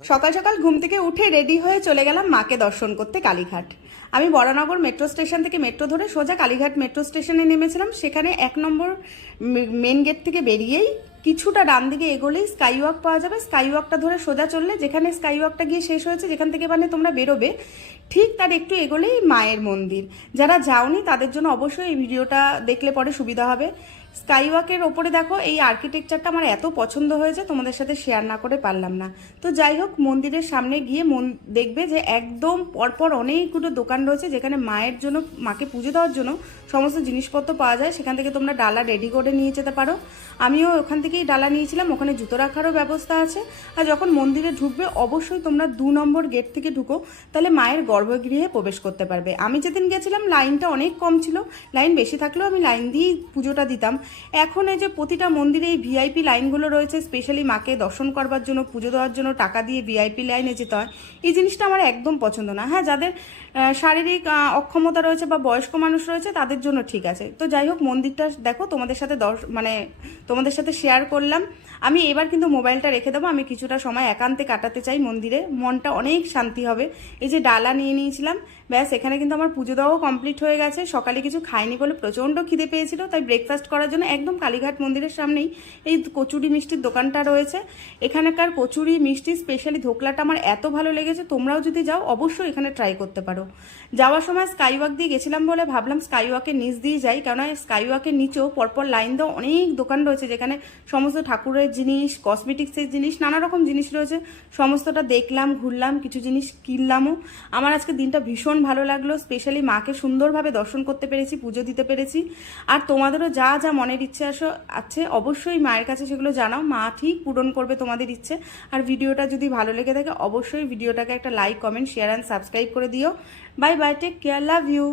সকাল সকাল ঘুম থেকে উঠে রেডি হয়ে চলে গেলাম মাকে দর্শন করতে কালীঘাট। আমি বরানগর মেট্রো স্টেশন থেকে মেট্রো ধরে সোজা কালীঘাট মেট্রো স্টেশনে নেমেছিলাম। সেখানে 1 নম্বর মেন গেট থেকে বেরিয়েই কিছুটা ডান দিকে এগোলেই স্কাই ওয়াক পাওয়া যাবে। স্কাই ওয়াকটা ধরে সোজা চললে যেখানে স্কাই ওয়াকটা গিয়ে শেষ হয়েছে, যেখান থেকে মানে তোমরা বেরোবে, ঠিক তার একটু এগোলেই মায়ের মন্দির। যারা যাওনি তাদের জন্য অবশ্যই এই ভিডিওটা দেখলে পরে সুবিধা হবে। স্কাই ওয়াকের ওপরে দেখো এই আর্কিটেকচারটা আমার এত পছন্দ হয়েছে, তোমাদের সাথে শেয়ার না করে পারলাম না। তো যাই হোক, মন্দিরের সামনে গিয়ে দেখবে যে একদম পরপর অনেকগুলো দোকান রয়েছে যেখানে মায়ের জন্য, মাকে পুজো দেওয়ার জন্য সমস্ত জিনিসপত্র পাওয়া যায়। সেখান থেকে তোমরা ডালা রেডি করে নিয়ে যেতে পারো। আমিও ওখান থেকেই ডালা নিয়েছিলাম। ওখানে জুতো রাখারও ব্যবস্থা আছে। আর যখন মন্দিরে ঢুকবে অবশ্যই তোমরা 2 নম্বর গেট থেকে ঢুকো, তাহলে মায়ের গর্ভগৃহে প্রবেশ করতে পারবে। আমি যেদিন গেছিলাম লাইনটা অনেক কম ছিল, লাইন বেশি থাকলেও আমি লাইন দিয়েই পুজোটা দিতাম। এখন এই যে প্রতিটা মন্দিরে এই ভিআইপি লাইনগুলো রয়েছে, স্পেশালি মাকে দর্শন করবার জন্য, পুজো দেওয়ার জন্য টাকা দিয়ে ভিআইপি লাইনে যেতে হয়, এই জিনিসটা আমার একদম পছন্দ না। হ্যাঁ, যাদের শারীরিক অক্ষমতা রয়েছে বা বয়স্ক মানুষ রয়েছে তাদের জন্য ঠিক আছে। তো যাই হোক, মন্দিরটা দেখো তোমাদের সাথে তোমাদের সাথে শেয়ার করলাম। আমি এবার কিন্তু মোবাইলটা রেখে দেবো। আমি কিছুটা সময় একান্তে কাটাতে চাই মন্দিরে, মনটা অনেক শান্তি হবে। এই যে ডালা নিয়ে নিয়েছিলাম, ব্যাস এখানে কিন্তু আমার পুজো দেওয়াও কমপ্লিট হয়ে গেছে। সকালে কিছু খাইনি বলে প্রচণ্ড খিদে পেয়েছিল, তাই ব্রেকফাস্ট করার জন্য একদম কালীঘাট মন্দিরের সামনেই এই কচুরি মিষ্টির দোকানটা রয়েছে। এখানকার কচুরি মিষ্টি, স্পেশালি ধোকলাটা আমার এত ভালো লেগেছে। তোমরাও যদি যাও অবশ্যই এখানে ট্রাই করতে পারো। যাওয়ার সময় স্কাই ওয়াক দিয়ে গেছিলাম বলে ভাবলাম স্কাই ওয়াকের নিচ দিয়ে যাই, কেননা স্কাই ওয়াকের নিচেও পরপর লাইন দেওয়া অনেক দোকান রয়েছে যেখানে সমস্ত ঠাকুরের জিনিস, কসমেটিক্সের জিনিস, নানা রকম জিনিস রয়েছে। সমস্তটা দেখলাম, ঘুরলাম, কিছু জিনিস কিনলামও। আমার আজকে দিনটা ভীষণ ভালো লাগলো। স্পেশালি মাকে সুন্দরভাবে দর্শন করতে পেরেছি, পুজো দিতে পেরেছি। আর তোমাদেরও যা যা মনের ইচ্ছে আছে অবশ্যই মায়ের কাছে সেগুলো জানাও, মা ঠিক পূরণ করবে তোমাদের ইচ্ছে। আর ভিডিওটা যদি ভালো লেগে থাকে অবশ্যই ভিডিওটাকে একটা like, comment, share and subscribe করে দিও। Bye bye, take care, love you.